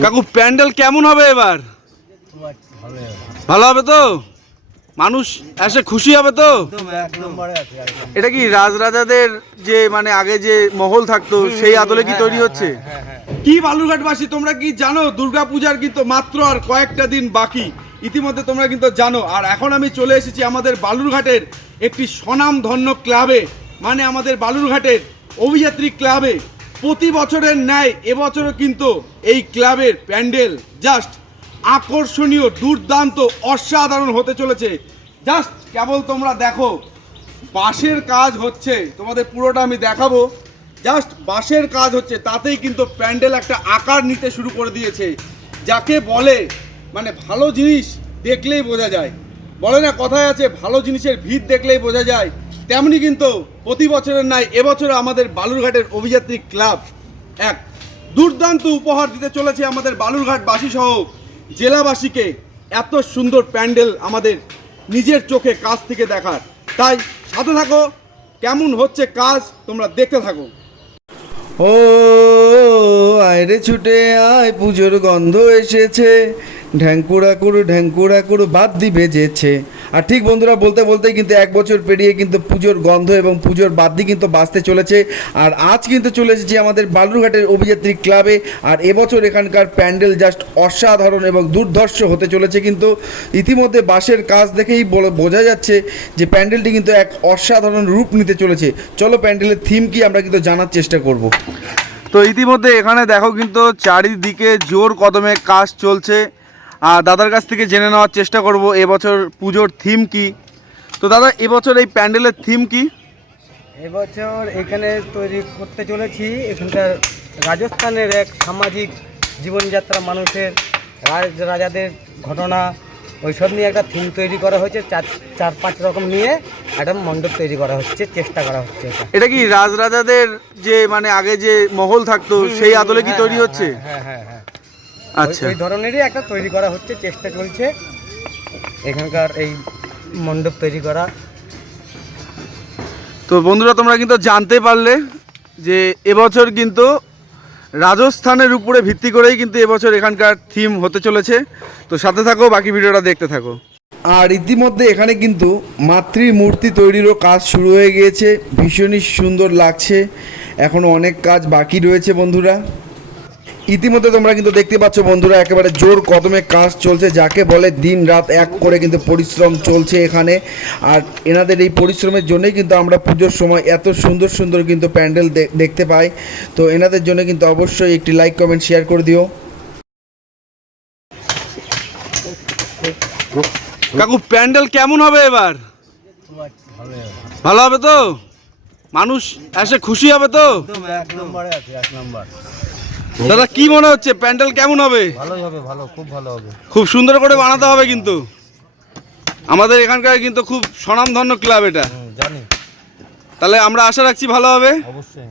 কাকু প্যান্ডেল কেমন হবে এবার? ভালো হবে তো? মানুষ এসে খুশি হবে তো? এটা কি রাজরাজাদের যে মানে আগে যে মহল থাকতো সেই আদলে কি তৈরি হচ্ছে? কি বালুরঘাটবাসী তোমরা কি জানো দুর্গাপূজার কিন্তু মাত্র আর কয়েকটা দিন বাকি? ইতিমধ্যে তোমরা কিন্তু জানো। আর এখন আমি চলে এসেছি আমাদের বালুরঘাটের একটি স্বনামধন্য ক্লাবে, মানে আমাদের বালুরঘাটের অভিযাত্রী ক্লাবে। প্রতি বছরের ন্যায় এবছরও কিন্তু এই ক্লাবের প্যান্ডেল জাস্ট আকর্ষণীয়, দুর্দান্ত, অসাধারণ হতে চলেছে। জাস্ট কেবল তোমরা দেখো, বাঁশের কাজ হচ্ছে, তোমাদের পুরোটা আমি দেখাবো। জাস্ট বাঁশের কাজ হচ্ছে, তাতেই কিন্তু প্যান্ডেল একটা আকার নিতে শুরু করে দিয়েছে, যাকে বলে মানে ভালো জিনিস দেখলেই বোঝা যায়। বলে না কথায় আছে, ভালো জিনিসের ভিত দেখলেই বোঝা যায়। তেমনি কিন্তু প্রতি বছরের ন্যায় এবছরে আমাদের বালুরঘাটের অভিযাত্রী ক্লাব এক দুর্দান্ত উপহার দিতে চলেছে আমাদের বালুরঘাটবাসী সহ জেলাবাসীকে। এত সুন্দর প্যান্ডেল আমাদের নিজের চোখে কাছ থেকে দেখার। তাই সাথে থাকো, কেমন হচ্ছে কাজ তোমরা দেখতে থাকো। ও আয় রে ছুটে আয়, পুজোর গন্ধ এসেছে, ঢ্যাঙ্কুড়া কুড়ু বাদ্যি বেজেছে। আর ঠিক বন্ধুরা, বলতে বলতেই কিন্তু এক বছর পেরিয়ে কিন্তু পুজোর গন্ধ এবং পুজোর বাদ্যি কিন্তু বাজতে চলেছে। আর আজ কিন্তু চলে এসেছি আমাদের বালুরঘাটের অভিযাত্রী ক্লাবে। আর এবছর এখানকার প্যান্ডেল জাস্ট অসাধারণ এবং দুর্ধর্ষ হতে চলেছে। কিন্তু ইতিমধ্যে বাঁশের কাজ দেখেই বোঝা যাচ্ছে যে প্যান্ডেলটি কিন্তু এক অসাধারণ রূপ নিতে চলেছে। চলো প্যান্ডেলের থিম কি আমরা কিন্তু জানার চেষ্টা করব। তো ইতিমধ্যে এখানে দেখো কিন্তু চারিদিকে জোর কদমে কাজ চলছে। আর দাদার কাছ থেকে জেনে নেওয়ার চেষ্টা করব এবছর পুজোর থিম কি। তো দাদা, এবছর এই প্যান্ডেলের থিম কি? এবছর এখানে তৈরি করতে চলেছি এখানকার রাজস্থানের এক সামাজিক জীবনযাত্রা, মানুষের রাজাদের ঘটনা, ওইসব নিয়ে একটা থিম তৈরি করা হয়েছে। চার পাঁচ রকম নিয়ে একটা মণ্ডপ তৈরি করা হচ্ছে, চেষ্টা করা হচ্ছে। এটা কি রাজরাজাদের যে মানে আগে যে মহল থাকতো সেই আদলে কি তৈরি হচ্ছে? হ্যাঁ হ্যাঁ হ্যাঁ, আচ্ছা, ওই ধরনেরই একটা তৈরি করা হচ্ছে, চেষ্টা চলছে এখানকার এই মণ্ডপ তৈরি করা। তো বন্ধুরা, তোমরা কিন্তু জানতে পারলে যে এবছর কিন্তু রাজস্থানের উপরে ভিত্তি করেই কিন্তু এবছর এখানকার থিম হতে চলেছে। তো সাথে থাকো, বাকি ভিডিওটা দেখতে থাকো। আর ইতিমধ্যে এখানে কিন্তু মাতৃমূর্তি তৈরিরও কাজ শুরু হয়ে গিয়েছে। ভীষণই সুন্দর লাগছে, এখনও অনেক কাজ বাকি রয়েছে বন্ধুরা। ইতিমধ্যে তোমরা কিন্তু দেখতে পাচ্ছ বন্ধুরা, একেবারে জোর কদমে কাজ চলছে, যাকে বলে দিন রাত এক করে কিন্তু পরিশ্রম চলছে এখানে। আর এনাদের এই পরিশ্রমের জন্যই কিন্তু আমরা পুজোর সময় এত সুন্দর সুন্দর কিন্তু প্যান্ডেল দেখতে পাই। তো এনাদের জন্য কিন্তু অবশ্যই একটি লাইক কমেন্ট শেয়ার করে দিও। কাকু প্যান্ডেল কেমন হবে এবার? ভালো হবে তো? মানুষ এসে খুশি হবে তো? এক নম্বরে আছে, এক নম্বর। দাদা কি মনে হচ্ছে প্যান্ডেল কেমন হবে? ভালোই হবে, ভালো, খুব ভালো হবে। খুব সুন্দর করে বানাতে হবে কিন্তু। আমাদের এখানকার কিন্তু খুব স্বনামধন্য ক্লাব এটা, জানি। তাহলে আমরা আশা রাখছি ভালো হবে। অবশ্যই।